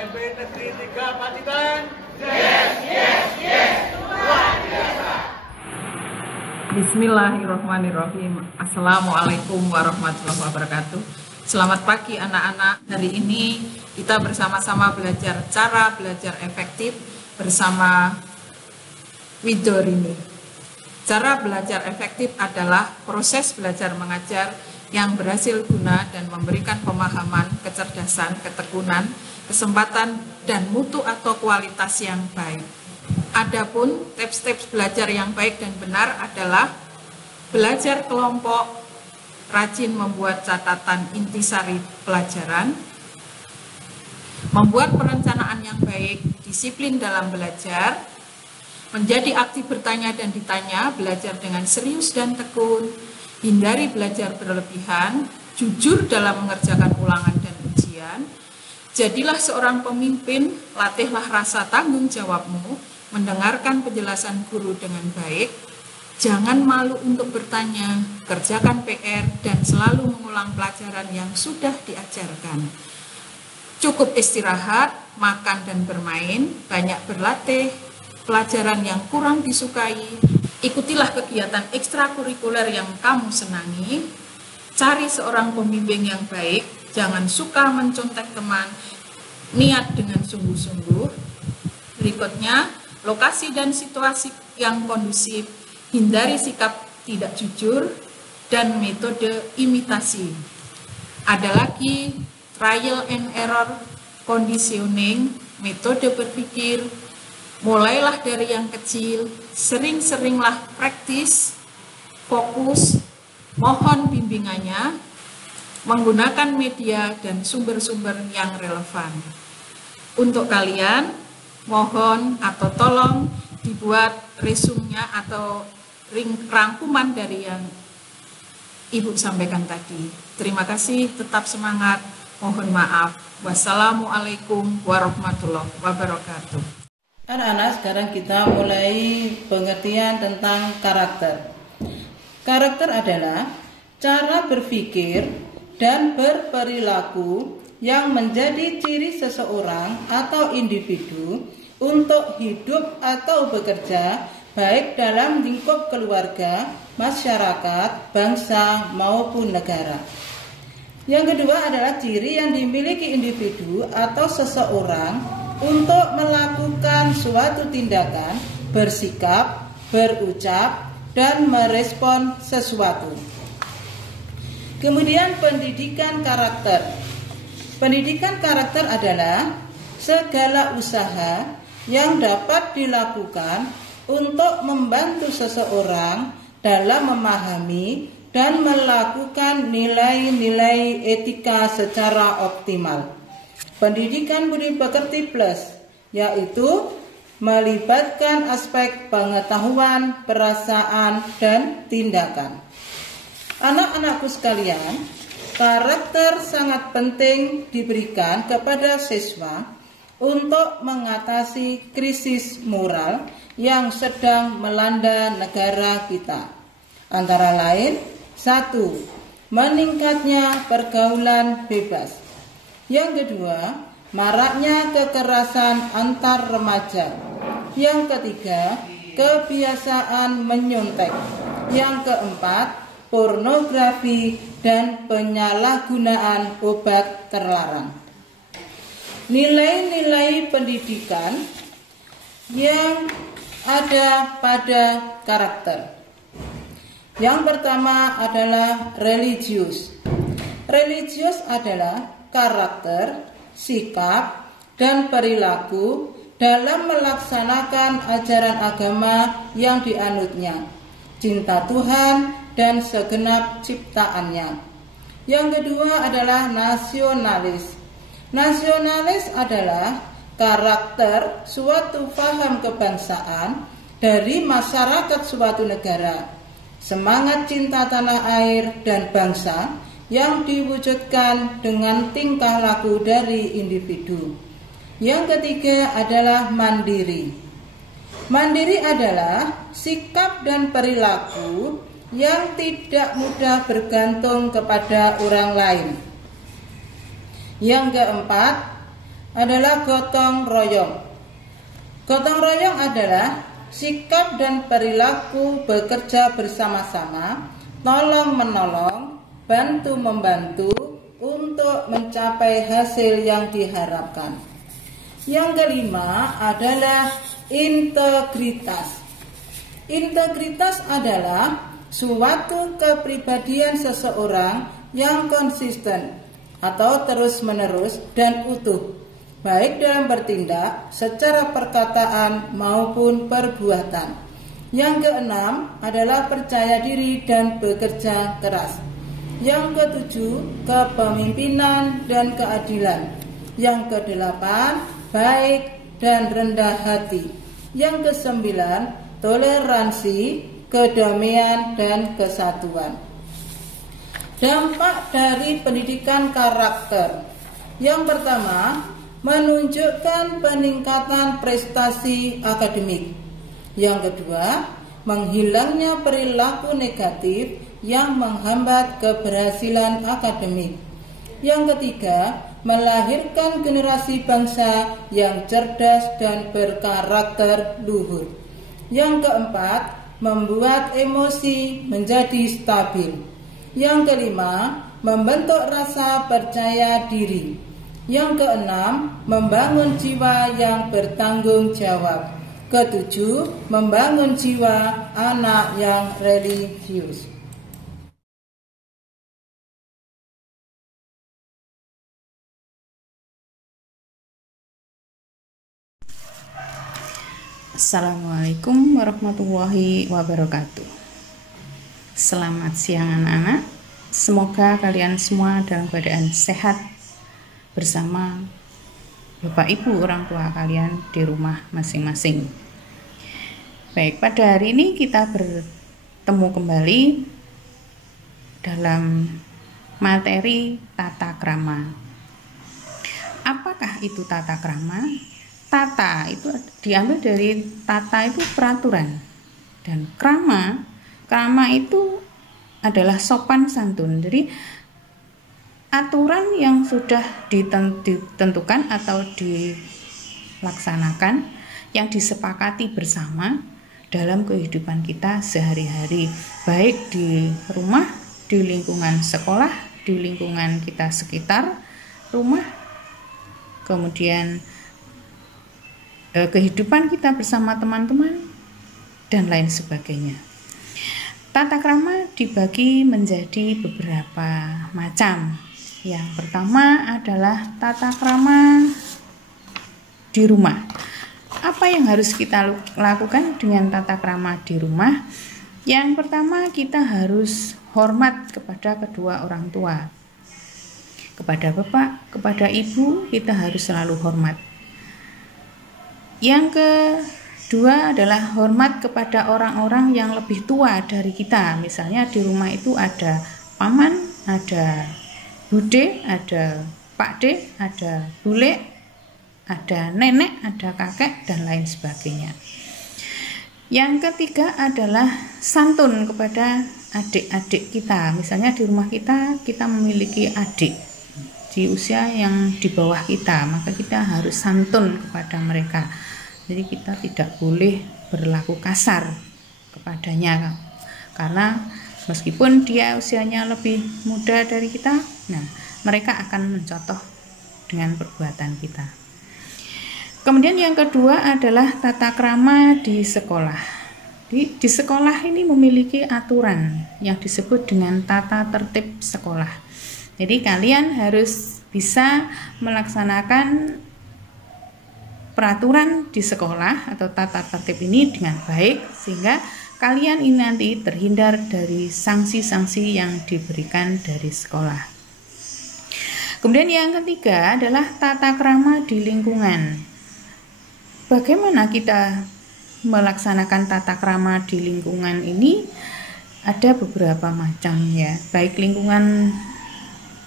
SMP Negeri 3 Pacitan. Bismillahirrahmanirrahim. Assalamualaikum warahmatullahi wabarakatuh. Selamat pagi anak-anak. Hari ini kita bersama-sama belajar cara belajar efektif bersama Widorini. Cara belajar efektif adalah proses belajar mengajar yang berhasil guna dan memberikan pemahaman, kecerdasan, ketekunan, kesempatan, dan mutu atau kualitas yang baik. Adapun tips-tips belajar yang baik dan benar adalah belajar kelompok, rajin membuat catatan intisari pelajaran, membuat perencanaan yang baik, disiplin dalam belajar, menjadi aktif bertanya dan ditanya, belajar dengan serius dan tekun, hindari belajar berlebihan, jujur dalam mengerjakan ulangan dan ujian, jadilah seorang pemimpin, latihlah rasa tanggung jawabmu, mendengarkan penjelasan guru dengan baik, jangan malu untuk bertanya, kerjakan PR, dan selalu mengulang pelajaran yang sudah diajarkan. Cukup istirahat, makan dan bermain, banyak berlatih, pelajaran yang kurang disukai, ikutilah kegiatan ekstrakurikuler yang kamu senangi, cari seorang pembimbing yang baik, jangan suka mencontek teman, niat dengan sungguh-sungguh. Berikutnya, lokasi dan situasi yang kondusif, hindari sikap tidak jujur, dan metode imitasi. Ada lagi trial and error, conditioning, metode berpikir. Mulailah dari yang kecil, sering-seringlah praktis, fokus, mohon bimbingannya, menggunakan media dan sumber-sumber yang relevan. Untuk kalian, mohon atau tolong dibuat resumenya atau rangkuman dari yang Ibu sampaikan tadi. Terima kasih, tetap semangat, mohon maaf. Wassalamualaikum warahmatullahi wabarakatuh. Anak-anak, sekarang kita mulai pengertian tentang karakter. Karakter adalah cara berpikir dan berperilaku yang menjadi ciri seseorang atau individu untuk hidup atau bekerja baik dalam lingkup keluarga, masyarakat, bangsa maupun negara. Yang kedua adalah ciri yang dimiliki individu atau seseorang untuk melakukan suatu tindakan, bersikap, berucap, dan merespon sesuatu. Kemudian pendidikan karakter. Pendidikan karakter adalah segala usaha yang dapat dilakukan untuk membantu seseorang dalam memahami dan melakukan nilai-nilai etika secara optimal. Pendidikan budi pekerti plus, yaitu melibatkan aspek pengetahuan, perasaan, dan tindakan. Anak-anakku sekalian, karakter sangat penting diberikan kepada siswa untuk mengatasi krisis moral yang sedang melanda negara kita. Antara lain, 1. Meningkatnya pergaulan bebas. Yang kedua, maraknya kekerasan antar remaja. Yang ketiga, kebiasaan menyontek. Yang keempat, pornografi dan penyalahgunaan obat terlarang. Nilai-nilai pendidikan yang ada pada karakter. Yang pertama adalah religius. Religius adalah karakter, sikap, dan perilaku dalam melaksanakan ajaran agama yang dianutnya, cinta Tuhan dan segenap ciptaannya. Yang kedua adalah nasionalis. Nasionalis adalah karakter suatu paham kebangsaan dari masyarakat suatu negara, semangat cinta tanah air dan bangsa yang diwujudkan dengan tingkah laku dari individu. Yang ketiga adalah mandiri. Mandiri adalah sikap dan perilaku yang tidak mudah bergantung kepada orang lain. Yang keempat, adalah gotong royong. Gotong royong adalah sikap dan perilaku bekerja bersama-sama, tolong-menolong, bantu-membantu untuk mencapai hasil yang diharapkan. Yang kelima adalah integritas. Integritas adalah suatu kepribadian seseorang yang konsisten atau terus-menerus dan utuh, baik dalam bertindak secara perkataan maupun perbuatan. Yang keenam adalah percaya diri dan bekerja keras. Yang ketujuh, kepemimpinan dan keadilan. Yang kedelapan, baik dan rendah hati. Yang kesembilan, toleransi, kedamaian dan kesatuan. Dampak dari pendidikan karakter. Yang pertama, menunjukkan peningkatan prestasi akademik. Yang kedua, menghilangnya perilaku negatif yang menghambat keberhasilan akademik. Yang ketiga, melahirkan generasi bangsa yang cerdas dan berkarakter luhur. Yang keempat, membuat emosi menjadi stabil. Yang kelima, membentuk rasa percaya diri. Yang keenam, membangun jiwa yang bertanggung jawab. Ketujuh, membangun jiwa anak yang religius. Assalamualaikum warahmatullahi wabarakatuh. Selamat siang anak-anak. Semoga kalian semua dalam keadaan sehat bersama Bapak Ibu orang tua kalian di rumah masing-masing. Baik, pada hari ini kita bertemu kembali dalam materi tata krama. Apakah itu tata krama? Tata itu diambil dari tata itu peraturan, dan krama itu adalah sopan santun. Jadi aturan yang sudah ditentukan atau dilaksanakan yang disepakati bersama dalam kehidupan kita sehari-hari, baik di rumah, di lingkungan sekolah, di lingkungan kita sekitar rumah, kemudian kehidupan kita bersama teman-teman dan lain sebagainya. Tata krama dibagi menjadi beberapa macam. Yang pertama adalah tata krama di rumah. Apa yang harus kita lakukan dengan tata krama di rumah? Yang pertama, kita harus hormat kepada kedua orang tua. Kepada bapak, kepada ibu, kita harus selalu hormat. Yang kedua adalah hormat kepada orang-orang yang lebih tua dari kita. Misalnya di rumah itu ada paman, ada bude, ada pakde, ada bule, ada nenek, ada kakek, dan lain sebagainya. Yang ketiga adalah santun kepada adik-adik kita. Misalnya di rumah kita memiliki adik di usia yang di bawah kita, maka kita harus santun kepada mereka. Jadi kita tidak boleh berlaku kasar kepadanya, karena meskipun dia usianya lebih muda dari kita, mereka akan mencontoh dengan perbuatan kita. Kemudian yang kedua adalah tata krama di sekolah. Di sekolah ini memiliki aturan yang disebut dengan tata tertib sekolah. Jadi kalian harus bisa melaksanakan peraturan di sekolah atau tata tertib ini dengan baik, sehingga kalian ini nanti terhindar dari sanksi-sanksi yang diberikan dari sekolah. Kemudian yang ketiga adalah tata krama di lingkungan. Bagaimana kita melaksanakan tata krama di lingkungan ini? Ada beberapa macam ya, baik lingkungan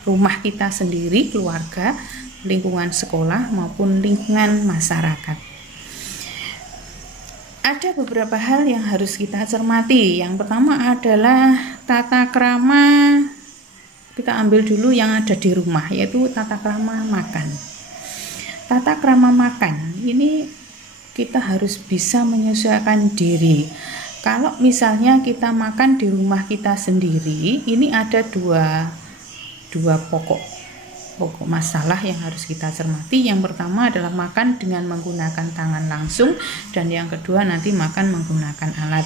rumah kita sendiri, keluarga, lingkungan sekolah maupun lingkungan masyarakat. Ada beberapa hal yang harus kita cermati. Yang pertama adalah tata krama, kita ambil dulu yang ada di rumah, yaitu tata krama makan. tata krama makan ini kita harus bisa menyesuaikan diri. Kalau misalnya kita makan di rumah kita sendiri, ini ada dua pokok masalah yang harus kita cermati. Yang pertama adalah makan dengan menggunakan tangan langsung, dan yang kedua nanti makan menggunakan alat.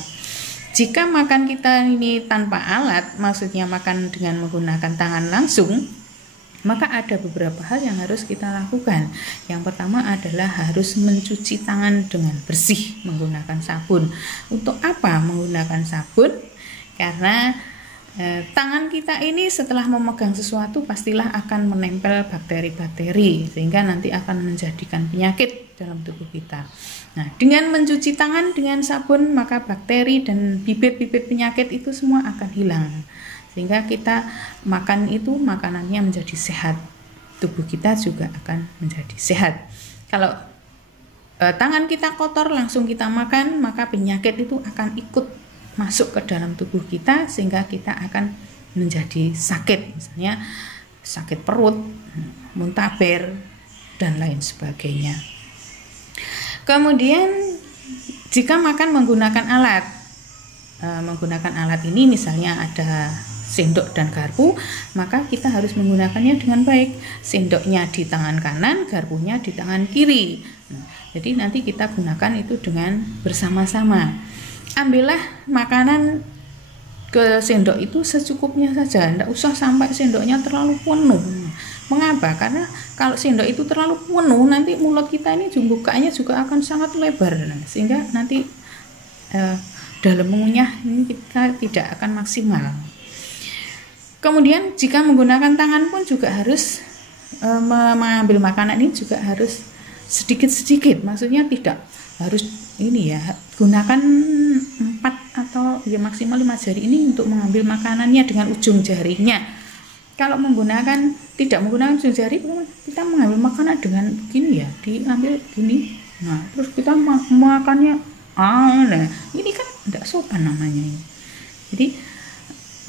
Jika makan kita ini tanpa alat, maksudnya makan dengan menggunakan tangan langsung, maka ada beberapa hal yang harus kita lakukan. Yang pertama adalah harus mencuci tangan dengan bersih menggunakan sabun. Untuk apa menggunakan sabun? Karena tangan kita ini setelah memegang sesuatu pastilah akan menempel bakteri-bakteri, sehingga nanti akan menjadikan penyakit dalam tubuh kita. Nah, dengan mencuci tangan dengan sabun, maka bakteri dan bibit-bibit penyakit itu semua akan hilang, sehingga kita makan itu makanannya menjadi sehat, tubuh kita juga akan menjadi sehat. Kalau tangan kita kotor langsung kita makan, maka penyakit itu akan ikut masuk ke dalam tubuh kita, sehingga kita akan menjadi sakit, misalnya sakit perut, muntaber, dan lain sebagainya. Kemudian jika makan menggunakan alat ini misalnya ada sendok dan garpu, maka kita harus menggunakannya dengan baik. Sendoknya di tangan kanan, garpunya di tangan kiri. Jadi nanti kita gunakan itu dengan bersama-sama. Ambillah makanan ke sendok itu secukupnya saja, tidak usah sampai sendoknya terlalu penuh. Mengapa? Karena kalau sendok itu terlalu penuh, nanti mulut kita ini bukanya juga akan sangat lebar, sehingga nanti dalam mengunyah ini kita tidak akan maksimal. Kemudian jika menggunakan tangan pun juga harus mengambil makanan ini juga harus sedikit-sedikit, maksudnya tidak harus ini ya, gunakan 4 atau ya maksimal 5 jari ini untuk mengambil makanannya dengan ujung jarinya. Kalau tidak menggunakan ujung jari, kita mengambil makanan dengan gini ya, diambil gini, nah terus kita makannya, nah ini kan tidak sopan namanya ini. Jadi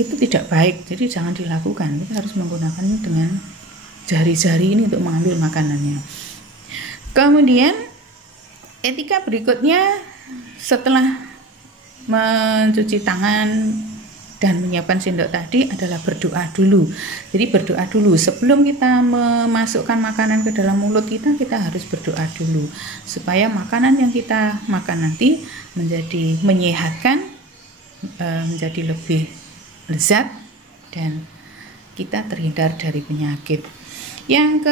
itu tidak baik, jadi jangan dilakukan. Kita harus menggunakannya dengan jari-jari ini untuk mengambil makanannya. Kemudian etika berikutnya setelah mencuci tangan dan menyiapkan sendok tadi adalah berdoa dulu. Jadi berdoa dulu sebelum kita memasukkan makanan ke dalam mulut kita harus berdoa dulu supaya makanan yang kita makan nanti menjadi menyehatkan, menjadi lebih lezat, dan kita terhindar dari penyakit. Yang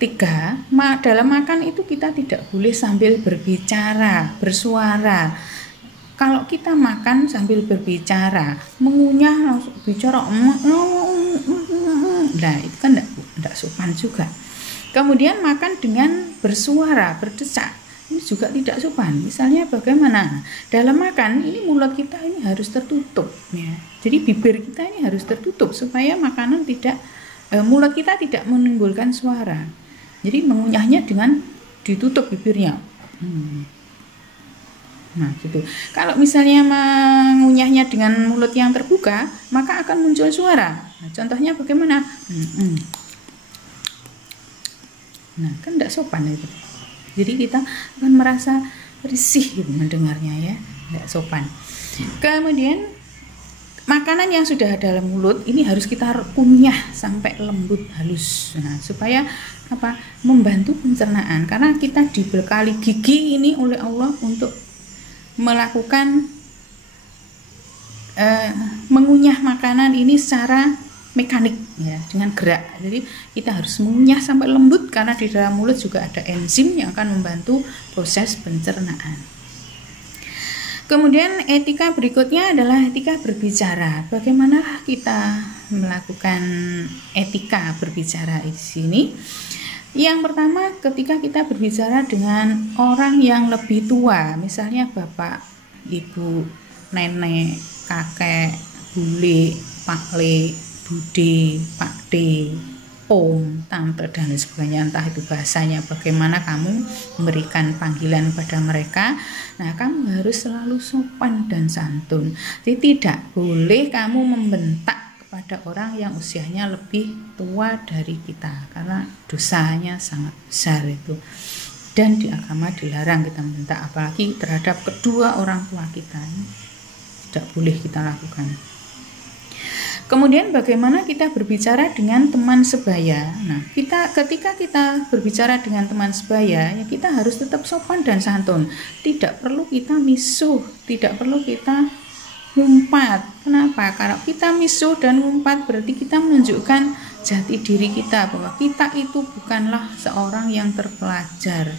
ketiga, dalam makan itu kita tidak boleh sambil berbicara, bersuara. Kalau kita makan sambil berbicara, mengunyah langsung bicara, nah itu kan tidak sopan juga. Kemudian makan dengan bersuara, berdesak, ini juga tidak sopan. Misalnya bagaimana? Dalam makan ini mulut kita ini harus tertutup, ya. Jadi bibir kita ini harus tertutup supaya makanan mulut kita tidak menimbulkan suara. Jadi mengunyahnya dengan ditutup bibirnya. Nah, gitu. Kalau misalnya mengunyahnya dengan mulut yang terbuka, maka akan muncul suara. Nah, contohnya bagaimana? Nah, kan tidak sopan itu. Jadi kita akan merasa risih gitu mendengarnya ya, tidak sopan. Kemudian makanan yang sudah dalam mulut ini harus kita kunyah sampai lembut halus. Nah, supaya apa? Membantu pencernaan. Karena kita dibekali gigi ini oleh Allah untuk melakukan mengunyah makanan ini secara mekanik ya, dengan gerak. Jadi kita harus mengunyah sampai lembut karena di dalam mulut juga ada enzim yang akan membantu proses pencernaan. Kemudian etika berikutnya adalah etika berbicara. Bagaimana kita melakukan etika berbicara di sini? Yang pertama, ketika kita berbicara dengan orang yang lebih tua, misalnya bapak, ibu, nenek, kakek, bule, pakle, bude, pakde, om, tante, dan sebagainya, entah itu bahasanya bagaimana kamu memberikan panggilan pada mereka. Nah, kamu harus selalu sopan dan santun. Jadi tidak boleh kamu membentak kepada orang yang usianya lebih tua dari kita, karena dosanya sangat besar itu. Dan di agama dilarang kita membentak, apalagi terhadap kedua orang tua kita, tidak boleh kita lakukan. Kemudian bagaimana kita berbicara dengan teman sebaya? Nah, ketika kita berbicara dengan teman sebaya, ya kita harus tetap sopan dan santun. Tidak perlu kita misuh, tidak perlu kita ngumpat. Kenapa? Kalau kita misuh dan ngumpat berarti kita menunjukkan jati diri kita, bahwa kita itu bukanlah seorang yang terpelajar.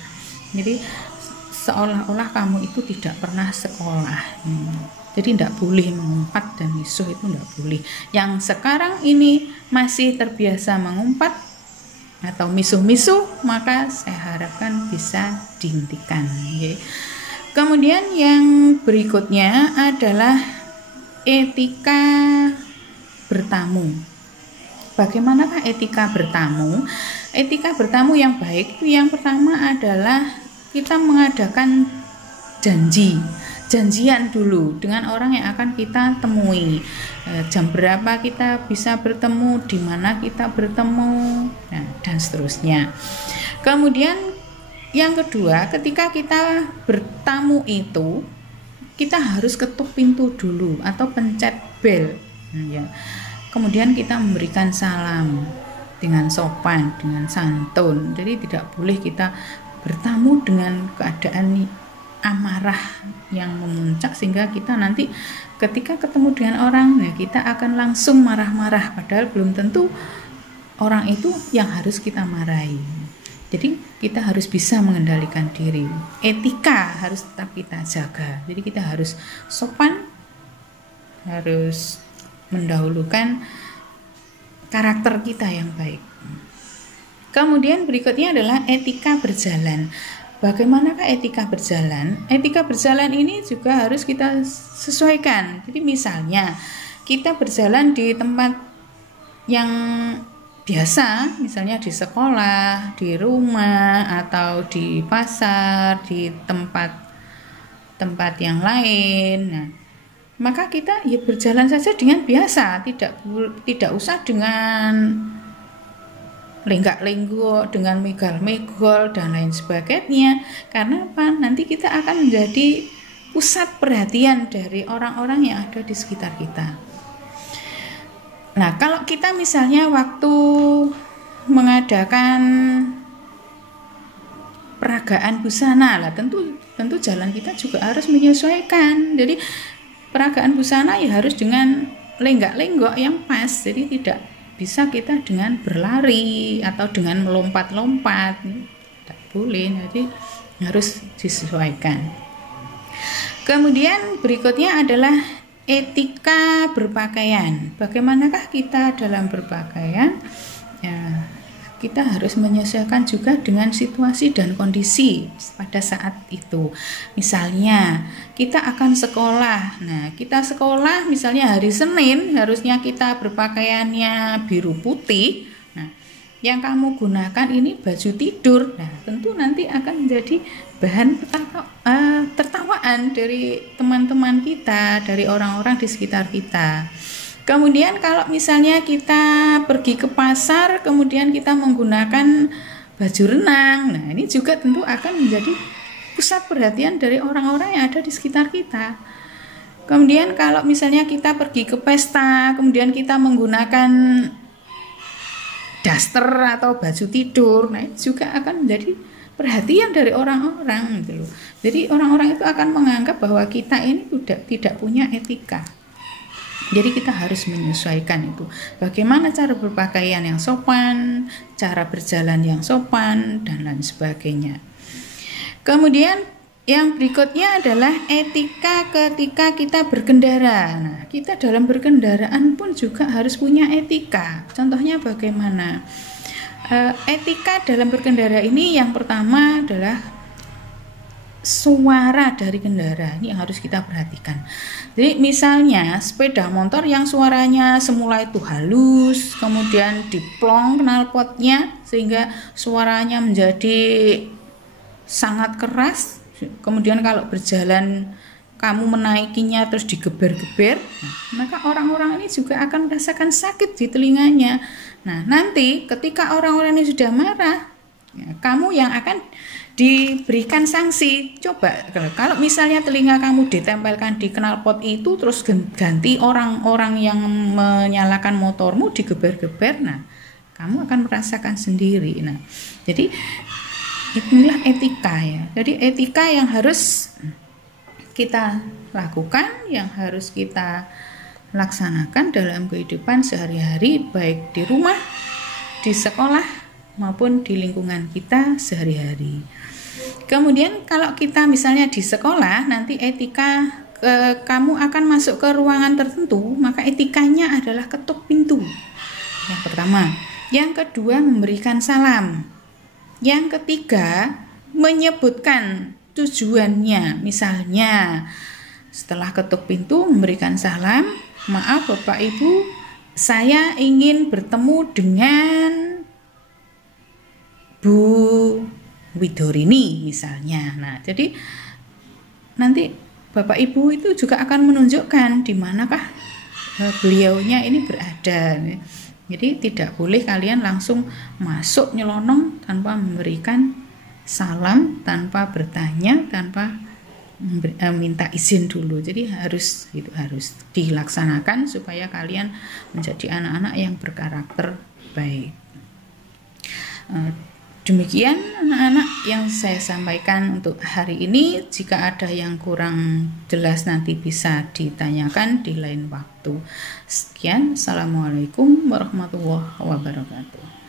Jadi seolah-olah kamu itu tidak pernah sekolah. Jadi tidak boleh mengumpat dan misuh, itu tidak boleh. Yang sekarang ini masih terbiasa mengumpat atau misuh-misuh, maka saya harapkan bisa dihentikan. Kemudian yang berikutnya adalah etika bertamu. Bagaimanakah etika bertamu? Etika bertamu yang baik yang pertama adalah kita mengadakan janjian dulu dengan orang yang akan kita temui. Jam berapa kita bisa bertemu, di mana kita bertemu, dan seterusnya. Kemudian yang kedua, ketika kita bertamu itu, kita harus ketuk pintu dulu atau pencet bel. Kemudian kita memberikan salam dengan sopan, dengan santun. Jadi tidak boleh kita bertamu dengan keadaan amarah yang memuncak, sehingga kita nanti ketika ketemu dengan orang, kita akan langsung marah-marah, padahal belum tentu orang itu yang harus kita marahi. Jadi kita harus bisa mengendalikan diri. Etika harus tetap kita jaga. Jadi kita harus sopan, harus mendahulukan karakter kita yang baik. Kemudian berikutnya adalah etika berjalan. Bagaimanakah etika berjalan? Etika berjalan ini juga harus kita sesuaikan. Jadi misalnya kita berjalan di tempat yang biasa, misalnya di sekolah, di rumah, atau di pasar, di tempat yang lain. Nah, maka kita ya berjalan saja dengan biasa, tidak usah dengan lenggak-lenggok, dengan megal-megol dan lain sebagainya. Karena apa? Nanti kita akan menjadi pusat perhatian dari orang-orang yang ada di sekitar kita. Nah, kalau kita misalnya waktu mengadakan peragaan busana lah, tentu jalan kita juga harus menyesuaikan. Jadi peragaan busana ya harus dengan lenggak-lenggok yang pas. Jadi tidak bisa kita dengan berlari atau dengan melompat-lompat, tidak boleh. Jadi harus disesuaikan. Kemudian berikutnya adalah etika berpakaian. Bagaimanakah kita dalam berpakaian? Ya, kita harus menyesuaikan juga dengan situasi dan kondisi pada saat itu. Misalnya kita akan sekolah. Nah, kita sekolah misalnya hari Senin, harusnya kita berpakaiannya biru putih. Nah, yang kamu gunakan ini baju tidur. Nah, tentu nanti akan menjadi bahan tertawaan dari teman-teman kita, dari orang-orang di sekitar kita. Kemudian kalau misalnya kita pergi ke pasar, kemudian kita menggunakan baju renang, nah ini juga tentu akan menjadi pusat perhatian dari orang-orang yang ada di sekitar kita. Kemudian kalau misalnya kita pergi ke pesta, kemudian kita menggunakan daster atau baju tidur, nah itu juga akan menjadi perhatian dari orang-orang gitu loh. Jadi orang-orang itu akan menganggap bahwa kita ini tidak punya etika. Jadi kita harus menyesuaikan itu. Bagaimana cara berpakaian yang sopan, cara berjalan yang sopan, dan lain sebagainya. Kemudian yang berikutnya adalah etika ketika kita berkendara. Nah, kita dalam berkendaraan pun juga harus punya etika. Contohnya bagaimana? Etika dalam berkendara ini yang pertama adalah suara dari kendara. Ini yang harus kita perhatikan. Jadi misalnya sepeda motor yang suaranya semula itu halus, kemudian diplong knalpotnya sehingga suaranya menjadi sangat keras. Kemudian kalau berjalan kamu menaikinya terus digeber-geber, nah, maka orang-orang ini juga akan merasakan sakit di telinganya. Nah, nanti ketika orang-orang ini sudah marah, ya, kamu yang akan diberikan sanksi. Coba kalau misalnya telinga kamu ditempelkan di knalpot itu, terus ganti orang-orang yang menyalakan motormu digeber-geber, nah kamu akan merasakan sendiri. Nah, jadi inilah etika ya. Jadi etika yang harus kita lakukan, yang harus kita laksanakan dalam kehidupan sehari-hari, baik di rumah, di sekolah, maupun di lingkungan kita sehari-hari. Kemudian kalau kita misalnya di sekolah, nanti etika kamu akan masuk ke ruangan tertentu, maka etikanya adalah ketuk pintu. Yang pertama. Yang kedua, memberikan salam. Yang ketiga, menyebutkan tujuannya. Misalnya, setelah ketuk pintu, memberikan salam, maaf Bapak Ibu, saya ingin bertemu dengan Bu Widorini misalnya. Nah, jadi nanti Bapak Ibu itu juga akan menunjukkan di manakah beliaunya ini berada. Jadi tidak boleh kalian langsung masuk nyelonong tanpa memberikan salam, tanpa bertanya, tanpa minta izin dulu. Jadi harus dilaksanakan supaya kalian menjadi anak-anak yang berkarakter baik. Demikian anak-anak yang saya sampaikan untuk hari ini. Jika ada yang kurang jelas nanti bisa ditanyakan di lain waktu. Sekian, Assalamualaikum warahmatullahi wabarakatuh.